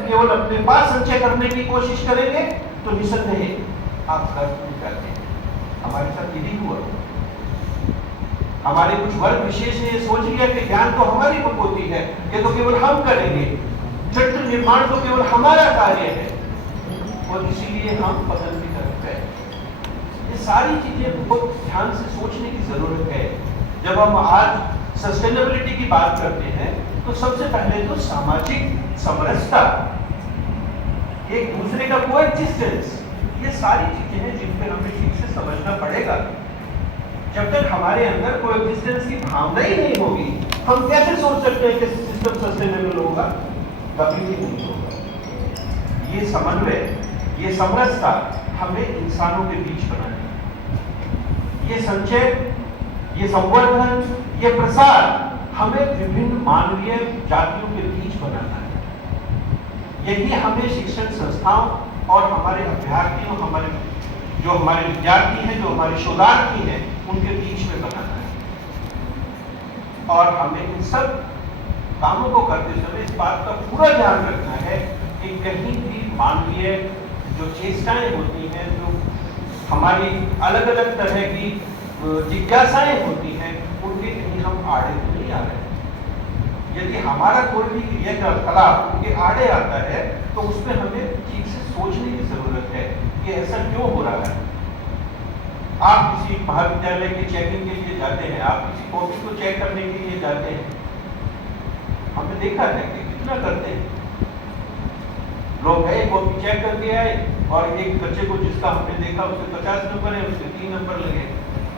केवल अपने पास संचय करने की कोशिश करेंगे तो निसंदेह आप गर्त में जाते हैं। हमारे साथ यही हुआ। हमारे कुछ वर्ग विशेष ने ये सोच लिया कि ज्ञान तो हमारी बपोती है, ये तो केवल हम करेंगे, चरित्र निर्माण तो केवल हमारा कार्य है, और इसीलिए हम पतन की तरफ गए। ये सारी चीजें बहुत ध्यान से सोचने की जरूरत है। जब हम आज सस्टेनेबिलिटी की बात करते हैं तो सबसे पहले तो सामाजिक समरसता, एक दूसरे का कोएग्जिस्टेंस, ये सारी चीजें हैं जिन पे हमें ठीक से समझना पड़ेगा। जब तक हमारे अंदर कोएग्जिस्टेंस की भावना ही नहीं होगी, हम कैसे सोच सकते हैं कि सिस्टम सस्टेनेबल होगा? कभी भी नहीं होगा। ये समन्वय, ये समरसता हमें इंसानों के बीच बनानी है। ये संचय, ये संवर्धन, ये प्रसार हमें विभिन्न मानवीय जातियों के बीच बनाना है। यही हमें शिक्षण संस्थाओं और हमारे अभ्यर्थियों, जो हमारे विद्यार्थी हैं, जो हमारे शोधार्थी हैं, उनके बीच में बनाना है। और हमें इन सब कामों को करते समय इस बात का पूरा ध्यान रखना है कि कहीं भी मानवीय जो चेष्टाएं होती हैं, जो हमारी अलग अलग तरह की जिज्ञासाएं होती हैं, उनके कहीं हम आड़े तो नहीं आ रहे हैं। यदि हमारा कोई भी क्रियाकलाप उनके आड़े आता है तो उसमें हमें ठीक से सोचने की जरूरत है कि ऐसा क्यों हो रहा है। आप किसी महाविद्यालय के चेकिंग के लिए जाते हैं, आप किसी कॉपी को चेक करने के लिए जाते हैं, हमने देखा है कि कितना करते हैं। लोग गए, कॉपी चेक करके आए, और एक बच्चे को जिसका हमने देखा उसके 50 नंबर है, उसके 3 नंबर लगे,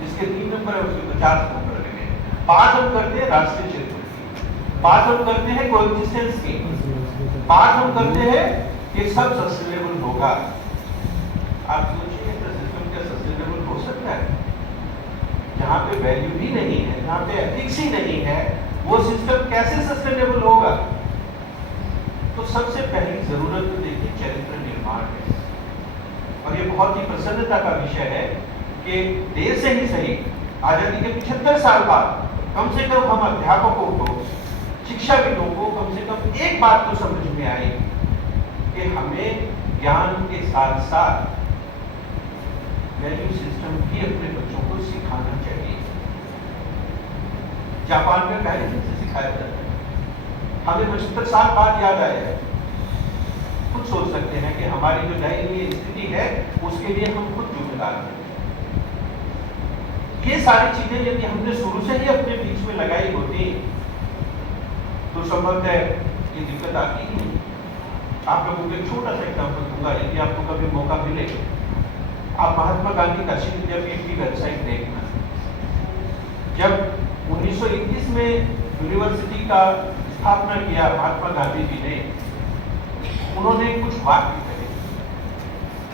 जिसके 3 नंबर है उसके 50 नंबर लगे। बात हम करते हैं राष्ट्रीय क्षेत्र की, बात हम करते हैं कोएग्जिस्टेंस की, बात हम करते हैं कि सब सस्टेनेबल होगा। आप सोचिए सिस्टम क्या सस्टेनेबल हो सकता है? जहाँ पे वैल्यू ही नहीं है, जहाँ पे एथिक्स ही नहीं है, वो सिस्टम कैसे सस्टेनेबल होगा? तो सबसे पहली जरूरत तो देखिए चरित्र निर्माण है। और ये बहुत ही प्रसन्नता का विषय है कि देर से ही सही, आजादी के 75 साल बाद कम से कम हम अध्यापकों को, शिक्षाविदों को कम से कम एक बात तो समझ में आई कि हमें ज्ञान के साथ साथ वैल्यू सिस्टम भी अपने बच्चों को सिखाना चाहिए। जापान में पहले दिन से सिखाया जाता है, हमें 75 साल बाद याद आया है। खुद सोच सकते हैं कि हमारी जो दयनीय स्थिति है उसके लिए हम खुद जिम्मेदार हैं। ये सारी चीजें यदि हमने शुरू से ही अपने बीच में लगाई होती तो संभवतः ये दिक्कत आती ही नहीं। आप लोगों को एक छोटा सा एग्जाम्पल दूंगा, यदि आपको कभी मौका मिले, आप महात्मा गांधी काशी विद्यापीठ की वेबसाइट देखना। जब 1921 में यूनिवर्सिटी का स्थापना किया महात्मा गांधी जी ने, उन्होंने कुछ वाक्य कहे,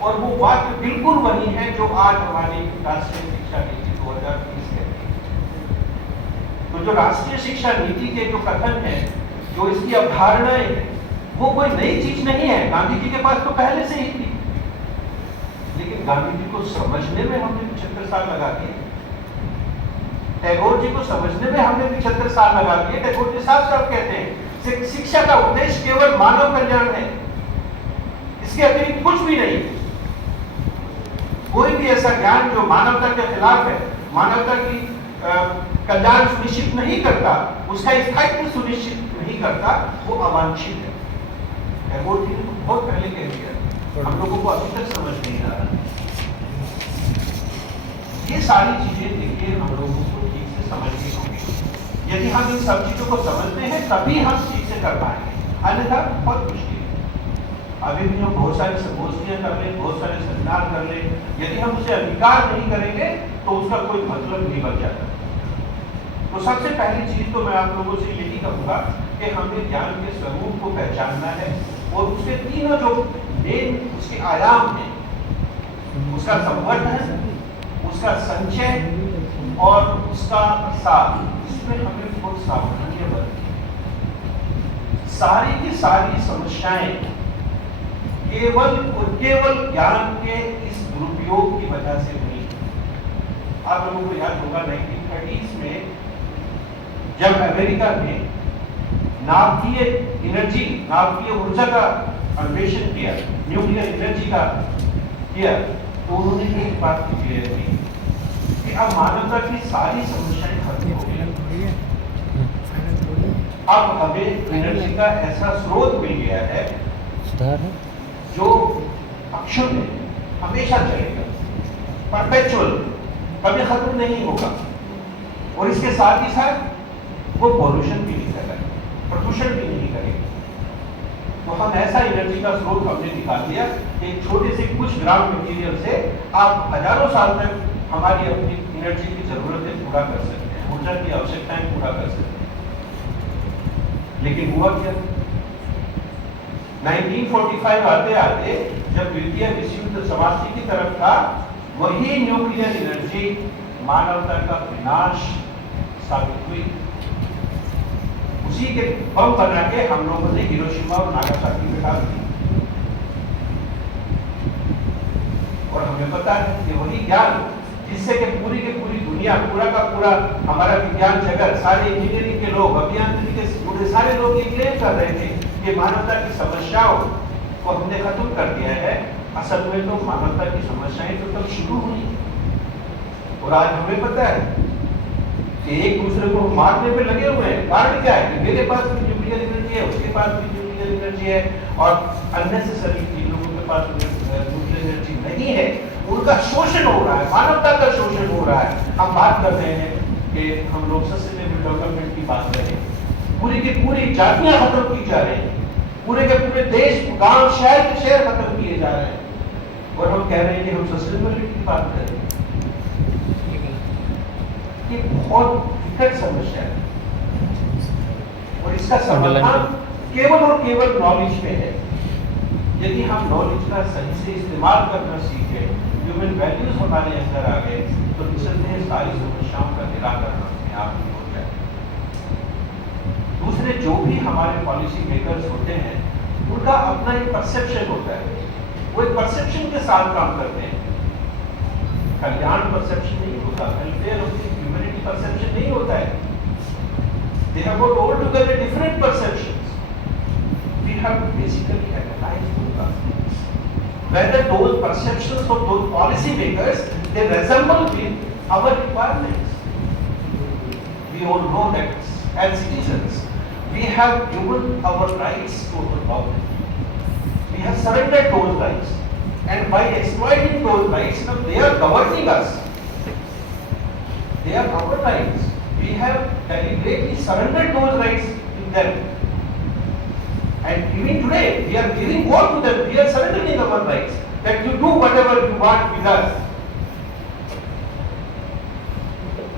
और वो वाक्य बिल्कुल वही है जो आज हमारी राष्ट्रीय शिक्षा नीति 2030 कहती है। तो जो राष्ट्रीय शिक्षा नीति के जो कथन है, जो इसकी अवधारणाएं हैं, वो कोई नई चीज नहीं है, गांधी जी के पास तो पहले से ही थी। लेकिन गांधी जी को समझने में हमने 75 साल लगा दिए, टैगोर जी को समझने में हमने 75 साल लगा दिए। टैगोर जी साफ साफ कहते हैं शिक्षा का उद्देश्य केवल मानव कल्याण है, इसके अतिरिक्त कुछ भी नहीं। कोई भी ऐसा ज्ञान जो मानवता के खिलाफ है, मानवता की कल्याण सुनिश्चित नहीं करता, उसका स्थायित्व सुनिश्चित नहीं करता, वो अवांछित है। टैगोर जी ने तो बहुत पहले कह दिया, हम लोगों को अभी तक समझ नहीं आ रहा। ये सारी चीजें देखिए हम लोगों को ठीक से समझनी होगी। यदि हम इन सब चीजों को समझते हैं तभी हम ठीक से कर पाएंगे, अन्यथा बहुत मुश्किल है। अभी भी हम बहुत सारी संगोष्ठियां कर ले, बहुत सारे सेमिनार कर ले, यदि हम उसे अंगीकार नहीं करेंगे तो उसका कोई मतलब नहीं बन जाता। तो सबसे पहली चीज तो मैं आप लोगों से यही कहूंगा कि हमें ज्ञान के स्वरूप को पहचानना है, और उसके तीनों जो मेन उसके आयाम हैं, उसका संवर्धन, उसका संचय और उसका प्रसार, इसमें हमें बहुत सावधानियां बरतनी है। सारी की सारी समस्याएं केवल और केवल ज्ञान के इस दुरुपयोग की वजह से हुई। आप लोगों को याद होगा 1930s में जब अमेरिका में नाभिकीय एनर्जी, नाभिकीय ऊर्जा का अन्वेषण किया, न्यूक्लियर एनर्जी का किया, तो उन्होंने एक बात क्लियर की कि अब मानवता की सारी समस्याएं खत्म हो गई, अब हमें एनर्जी का ऐसा स्रोत मिल गया है जो अक्षुण्ण है, हमेशा चलेगा, परपेचुअल, कभी खत्म नहीं होगा, और इसके साथ ही साथ वो पॉल्यूशन भी नहीं करेगा, प्रदूषण भी नहीं करेगा। तो हम ऐसा एनर्जी का स्रोत हमने निकाल दिया कि एक छोटे से कुछ ग्राम मटेरियल से आप हजारों साल तक हमारी अपनी एनर्जी की जरूरतें पूरा कर सकते हैं, ऊर्जा की आवश्यकताएं पूरा कर सकते हैं। लेकिन हुआ क्या, 1945 आते आते जब द्वितीय विश्व युद्ध समाप्ति की तरफ था, वही न्यूक्लियर एनर्जी मानवता का विनाश साबित हुई। उसी के बम बना के हम लोगों ने हिरोशिमा और नागासाकी में डाल दी। और हमें पता है कि वही ज्ञान जिससे कि पूरी की पूरी दुनिया, पूरा का पूरा हमारा विज्ञान जगत, सारे इंजीनियरिंग के लोग, अभियांत्रिकी से जुड़े सारे लोग ये क्लेम कर रहे थे कि मानवता की समस्याओं को हमने खत्म कर दिया है। असल में तो मानवता की समस्याएं तो तब शुरू हुई, और आज हमें पता है कि एक दूसरे को मारने पे लगे हुए हैं। कारण क्या है कि मेरे पास भी न्यूक्लियर एनर्जी है, उसके पास भी न्यूक्लियर एनर्जी है, और अननेसेसरी लोगों के पास न्यूक्लियर एनर्जी नहीं है, उनका शोषण हो रहा है, मानवता का शोषण हो रहा है। हम बात कर रहे हैं कि हम लोग सस्टेनेबल डेवलपमेंट की बात कर रहे हैं, पूरी की पूरी जातियां खत्म की जा रही हैं, पूरे के पूरे देश, गांव, शहर के शहर खत्म किए जा रहे हैं, और हम कह रहे हैं कि हम सस्टेनेबिलिटी की बात करें। ये बहुत विकट समस्या है, और इसका समाधान केवल और केवल नॉलेज पे है। यदि हम नॉलेज का सही से इस्तेमाल करना सीखें, ह्यूमन वैल्यूज हमारे अंदर आ गए, तो निसंदेह सारी समस्याओं का निराकरण अपने आप ही हो जाए। दूसरे जो भी हमारे पॉलिसी मेकर्स होते हैं, उनका अपना एक परसेप्शन होता है, वो एक परसेप्शन के साथ काम करते हैं। कल्याण परसेप्शन नहीं होता, वेलफेयर ऑफ ह्यूमैनिटी परसेप्शन नहीं होता है। They have got altogether different perceptions. We have basically analyzed those. Whether those perceptions of those policy makers they resemble with our requirements. We all know that as citizens, we have given our rights to the government. We have surrendered those rights, and by exploiting those rights, now they are governing us. They are our rights. We have deliberately surrendered those rights to them. And even today, we are giving more to them. We are surrendering our rights. That you do whatever you want with us.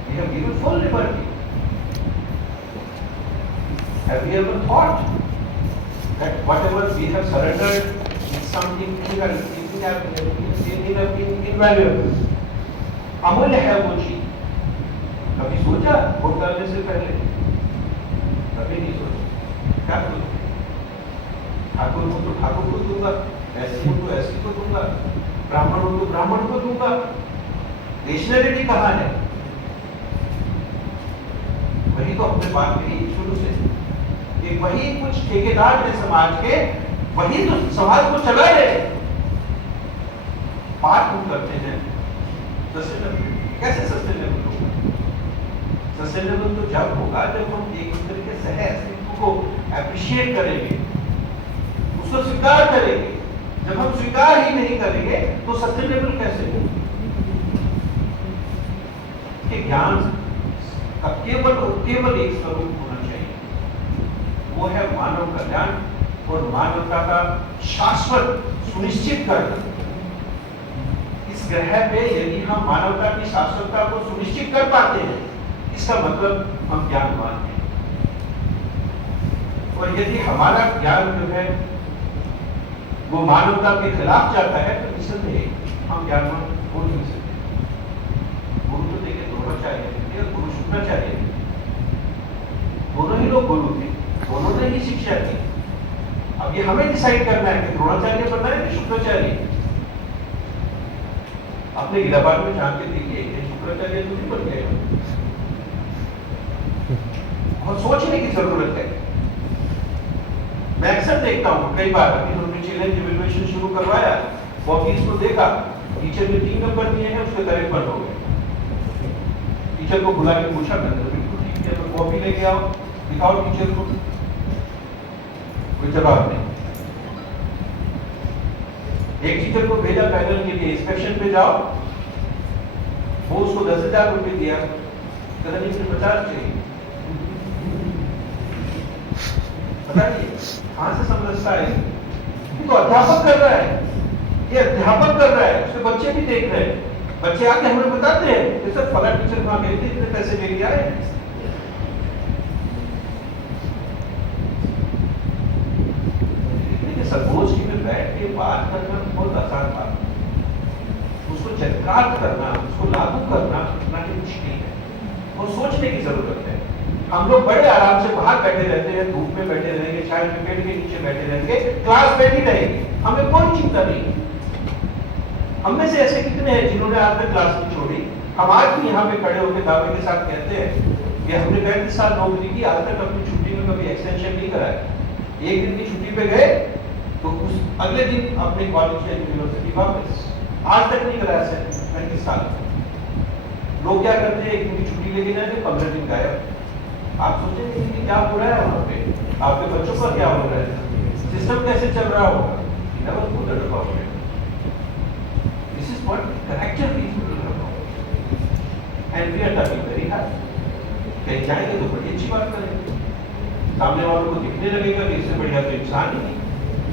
We have given full liberty. Have we ever thought that whatever we have surrendered is something invaluable? अमूल्य है वो चीज। कभी सोचा vote डालने से पहले? कभी नहीं सोचा। क्या सोचा? ठाकुर को तो ठाकुर को दूंगा, ऐसी को तो ऐसी को दूंगा, ब्राह्मण को तो ब्राह्मण को दूंगा। नेशनलिटी कहाँ है? वही तो हमने बात कही शुरू से, कि वही कुछ ठेकेदार है समाज के, वही तो समाज को चला रहे। बात हम करते हैं सस्टेनेबल, कैसे सस्टेनेबल होगा? सस्टेनेबल तो जब होगा जब हम एक दूसरे के सह अस्तित्व को एप्रिशिएट करेंगे, उसको स्वीकार करेंगे। जब हम स्वीकार ही नहीं करेंगे तो सस्टेनेबल कैसे होगा? ज्ञान का केवल और केवल एक स्वरूप होना चाहिए, वो है मानव कल्याण और मानवता का शाश्वत सुनिश्चित करना। इस ग्रह पे यदि हम मानवता की शाश्वतता को सुनिश्चित कर पाते हैं, इसका मतलब हम ज्ञानवान हैं। और यदि हमारा ज्ञान जो है वो मानवता के खिलाफ जाता है, तो निसंदेह हम ज्ञानवान हो नहीं सकते। गुरु तो देखिए द्रोणाचार्य थे और गुरु शुक्राचार्य थे, दोनों ही लोग गुरु थे, दोनों ने ही शिक्षा दी। अब ये हमें डिसाइड करना है कि द्रोणाचार्य बनना है कि शुक्राचार्य। अपने गिलाबाद में जान के देखिए शुक्राचार्य तो नहीं बन गए। बहुत सोचने की जरूरत है। मैं अक्सर देखता हूँ, कई बार अभी हमने चैलेंज इवैल्यूएशन शुरू करवाया, कॉपीज को देखा, टीचर ने 3 नंबर दिए हैं, उसके करेक्ट 1 हो गए। टीचर को बुला के पूछा, मैंने बिल्कुल ठीक है, तो कॉपी लेके आओ, दिखाओ टीचर को, कोई जवाब नहीं। एक टीचर को भेजा पैनल के लिए, इंस्पेक्शन पे जाओ, वो उसको 10,000 रुपए दिया, कहता नहीं मुझे 50 चाहिए। बताइए कहां से समझता है? ये तो अध्यापक कर रहा है, ये अध्यापक कर रहा है, उसके बच्चे भी देख रहे हैं, बच्चे आके हमें बताते हैं कि सर फला टीचर कहां गए थे, इतने पैसे लेके आए। सपोज की में बैठ के बात करना बहुत आसान बात है, उसको चरितार्थ करना, उसको लागू करना इतना ही मुश्किल है, वो सोचने की जरूरत है। हम लोग बड़े आराम से बाहर बैठे रहते हैं, धूप में बैठे रहेंगे, छाया के पेड़ के नीचे बैठे रहेंगे, क्लास बैठी रहेगी, हमें कोई चिंता नहीं। हम में से ऐसे कितने हैं जिन्होंने आज तक क्लास नहीं छोड़ी? हम आज भी यहाँ पे खड़े होकर दावे के साथ कहते हैं कि हमने 35 साल नौकरी की, आज तक अपनी छुट्टी में कभी एक्सटेंशन नहीं कराया। एक दिन की छुट्टी पे गए तो उस अगले दिन अपने कॉलेज या यूनिवर्सिटी वापस, आज तक नहीं कराया सर 35 साल। लोग क्या करते हैं, एक दिन की छुट्टी लेके जाते, 15 दिन गायब। आप सोचेंगे कि क्या हो रहा है वहाँ पे, आपके बच्चों का क्या हो रहा है, सिस्टम कैसे चल रहा होगा? Never bothered about it. This is what character is talking about. And we are talking very hard. कहीं जाएंगे तो बड़ी अच्छी बात करेंगे, सामने वालों को दिखने लगेगा कि इससे बढ़िया तो इंसान ही नहीं,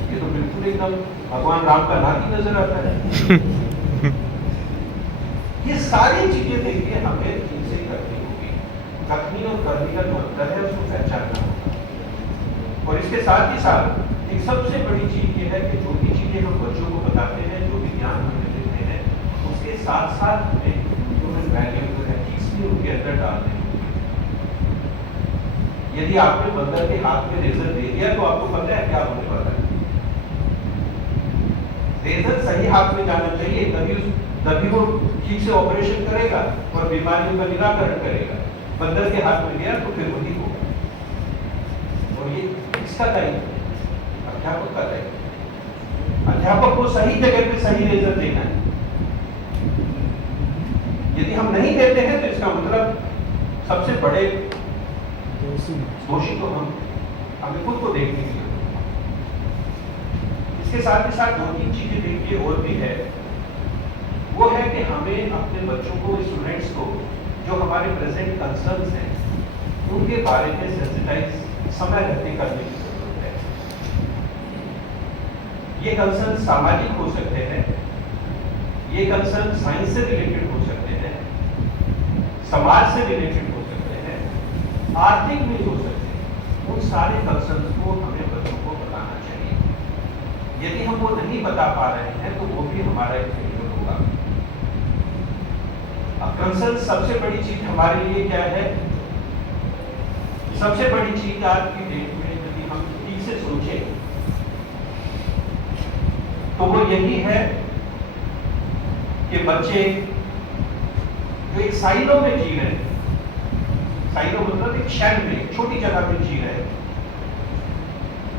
ये तो बिल्कुल एकदम भगवान राम का नाती नजर आता है। ये सारी चीजें देखिए हमें इनसे करनी होगी, कथनी और करनी का जो अंतर है उसको पहचानना होगा। और इसके साथ ही साथ एक सबसे बड़ी चीज ये है कि जो भी चीजें हम बच्चों को बताते हैं, जो भी ज्ञान हमें देते हैं, उसके साथ साथ हमें ह्यूमन वैल्यू एथिक्स भी उनके अंदर डालने होंगे। यदि आपने बंदर के हाथ में रेजर दे दिया तो आपको पता है क्या होने वाला है। रेजर सही हाथ में जाना चाहिए, तभी वो ठीक से ऑपरेशन करेगा और बीमारियों का निराकरण करेगा। बंदर के हाथ में गया तो फिर वही होगा। और ये किसका दायित्व है? अध्यापक का दायित्व। अध्यापक को सही जगह पे सही रेजर देना है। यदि हम नहीं देते हैं तो इसका मतलब सबसे बड़े दोषी तो हमें खुद को देखने की जरूरत है। इसके साथ ही साथ 2-3 चीजें देखिए और भी है, वो है कि हमें अपने बच्चों को, स्टूडेंट्स को, जो हमारे प्रेजेंट कंसर्न्स हैं, उनके बारे में सेंसिटाइज समय रहते करने की जरूरत है। ये कंसर्न सामाजिक हो सकते हैं, ये कंसर्न साइंस से रिलेटेड हो सकते हैं, समाज से रिलेटेड हो सकते हैं, आर्थिक भी हो सकते हैं। उन सारे कंसर्न को हमें बच्चों को बताना चाहिए। यदि हम वो नहीं बता पा रहे हैं तो वो भी हमारा एक फेलियर होगा। अब कंसर्न सबसे बड़ी चीज हमारे लिए क्या है? सबसे बड़ी चीज आज की डेट में यदि हम ठीक से सोचें तो वो यही है कि बच्चे जो एक साइलो में जी रहे हैं, साइलो मतलब एक शेड में, एक छोटी जगह में जी रहे हैं,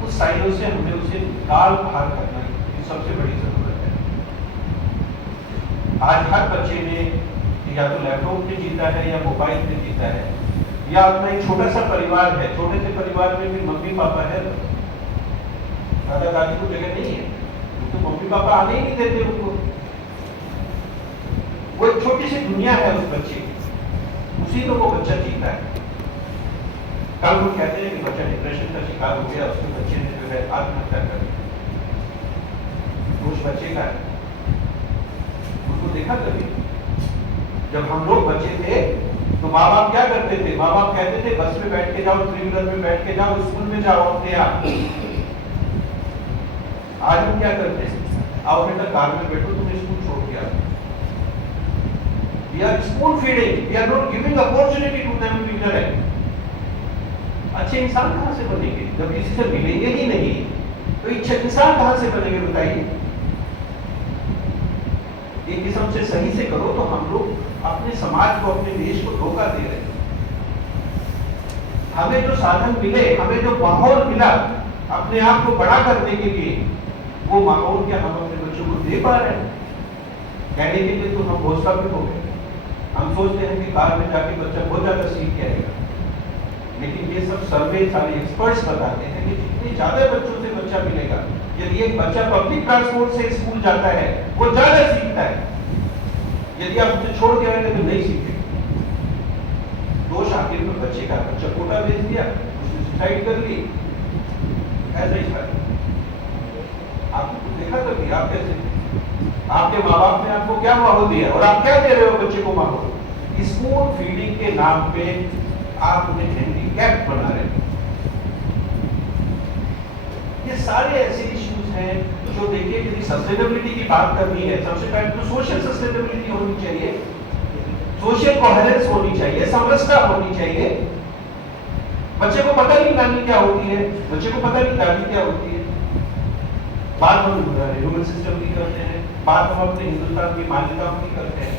उस साइलो से हमें उसे निकाल बाहर करना की सबसे बड़ी जरूरत है। आज हर बच्चे ने या तो लैपटॉप में जीता है या मोबाइल में जीता है, या अपना एक छोटा सा परिवार है, छोटे से परिवार में भी मम्मी पापा है, दादा दादी को जगह नहीं है तो मम्मी पापा आने ही नहीं देते उनको। वो एक छोटी सी दुनिया है उस बच्चे की, उसी को वो बच्चा जीता है। कल वो कहते हैं कि बच्चा डिप्रेशन का शिकार हो गया, उसके बच्चे ने जो है आत्महत्या कर दी। उस बच्चे का उसको देखा कभी? जब हम लोग बच्चे थे तो माँ बाप क्या करते थे? माँ बाप कहते थे बस में बैठ के जाओ, 3 व्हीलर में बैठ के जाओ, स्कूल में जाओ अपने आप। आज हम क्या करते हैं? आओ बेटा कार में बैठो, तुम्हें स्कूल छोड़ के आओ। We are spoon feeding, we are not giving opportunity to them to interact. अच्छे इंसान कहाँ से बनेंगे जब किसी से मिलेंगे ही नहीं? तो अच्छे इंसान कहाँ से बनेंगे बताइए? एक किस्म से सही से करो तो हम लोग अपने समाज को, अपने देश को धोखा दे रहे हैं। हमें जो साधन मिले, हमें जो माहौल मिला, अपने आप को बड़ा करने के लिए वो माहौल क्या हम अपने बच्चों को दे पा रहे हैं? कहने के लिए तो हम बहुत स्थापित हो गए। हम सोचते हैं कि कार में जाके बच्चा बहुत ज्यादा सीख के आएगा, लेकिन ये सब सर्वे सारे एक्सपर्ट्स बताते हैं कि जितने ज्यादा बच्चों से बच्चा मिलेगा, यदि एक बच्चा पब्लिक ट्रांसपोर्ट से स्कूल जाता है वो ज्यादा सीखता है। यदि आप उसे छोड़ के आएंगे तो नहीं सीखेगा। दोष आखिर में बच्चे का, बच्चा कोटा भेज दिया, उसने सुसाइड कर ली, ऐसा ही था। आपने देखा कभी? आप कैसे, आपके माँ बाप ने आपको क्या माहौल दिया और आप क्या दे रहे हो बच्चे को माहौल? स्कूल फीडिंग के नाम पे आप उन्हें हैंडीकैप बना रहे हैं। ये सारे ऐसे इश्यूज हैं जो देखिए, यदि सस्टेनेबिलिटी की बात करनी है, सबसे पहले तो सोशल सस्टेनेबिलिटी होनी चाहिए, सोशल कोहेरेंस होनी चाहिए, समरसता होनी चाहिए। बच्चे को पता नहीं नानी क्या होती है, बच्चे को पता नहीं दादी क्या होती है। बात हम ह्यूमन सिस्टम की करते हैं, बात हम अपने हिंदुस्तान की मान्यताओं की करते हैं।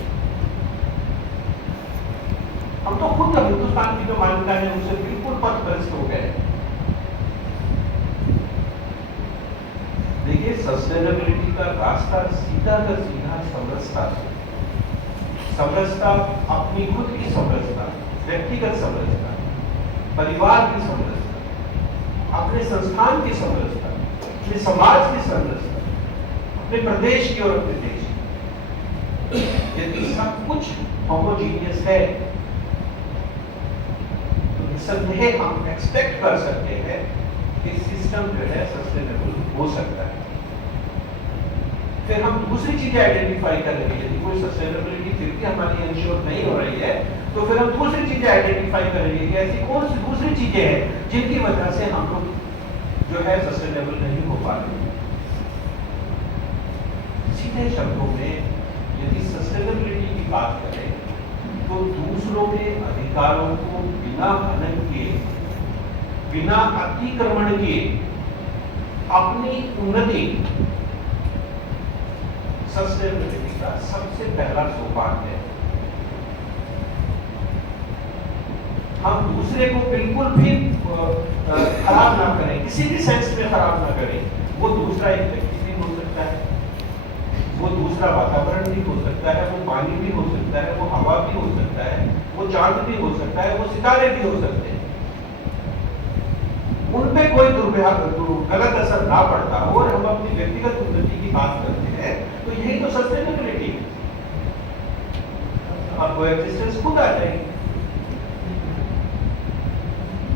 हम तो खुद हिंदुस्तान की जो मान्यता है उनसे बिल्कुल पथभ्रष्ट हो गए। देखिए, सस्टेनेबिलिटी का रास्ता सीधा का सीधा समरसता, समरसता, अपनी खुद की समरसता, व्यक्तिगत समरसता, परिवार की समरसता, अपने संस्थान की समरसता, अपने समाज की समरसता, अपने प्रदेश की और अपने देश की। यदि सब कुछ होमोजीनियस है तो निसंदेह हम एक्सपेक्ट कर सकते हैं कि सिस्टम जो है सस्टेनेबल हो सकता है। फिर हम दूसरी चीजें आइडेंटिफाई करेंगे। यदि कोई सस्टेनेबिलिटी फिर भी हमारी इंश्योर नहीं हो रही है तो फिर हम दूसरी चीजें आइडेंटिफाई करेंगे कि ऐसी कौन सी दूसरी चीजें हैं जिनकी वजह से हम लोग जो है सस्टेनेबल नहीं हो पा रहे। सीधे शब्दों में यदि सस्टेनेबिलिटी की बात करें तो दूसरों के अधिकारों को बिना हनन किए, बिना अतिक्रमण किए अपनी उन्नति सस्टेनेबिलिटी का सबसे पहला सोपान है। हम दूसरे को बिल्कुल भी खराब ना करें, किसी भी सेंस में खराब ना करें। वो दूसरा एक व्यक्ति भी हो सकता है, वो दूसरा वातावरण भी हो सकता है, वो पानी भी हो सकता है, वो हवा भी हो सकता है, वो चांद भी हो सकता है, वो सितारे भी हो सकते हैं। उन पे कोई गलत असर ना पड़ता हो और हम अपनी व्यक्तिगत उन्नति की बात करते हैं तो यही तो सस्टेनेबिलिटी है। और कोएग्जिस्टेंस खुद आ जाएगी।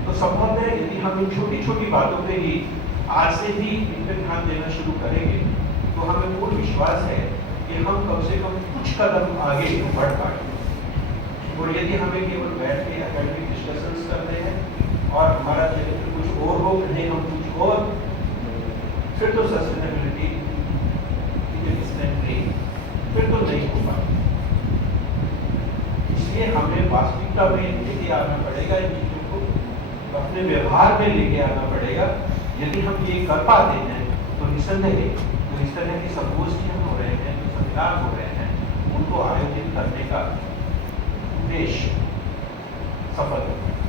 तो संभव है यदि हम इन छोटी छोटी बातों पे ही आज से ही इन पे ध्यान देना शुरू करेंगे तो हमें पूर्ण विश्वास है कि हम कम से कम कुछ कदम आगे बढ़ पाएंगे। और यदि हमें केवल बैठ के एकेडमिक डिस्कशंस करते हैं और हमारा चरित्र कुछ और हो, नहीं हम कुछ और, फिर तो सस्टेनेबिलिटी फिर तो नहीं हो पाएगी। इसलिए हमें वास्तविकता में लेके आना पड़ेगा, इन चीजों को अपने व्यवहार में लेके आना पड़ेगा। यदि हम ये कर पाते हैं तो निसंदेह तो इस तरह की संगोष्ठियां हो रहे हैं, जो सेमिनार हो रहे हैं, उनको आयोजित करने का उद्देश्य सफल होगा।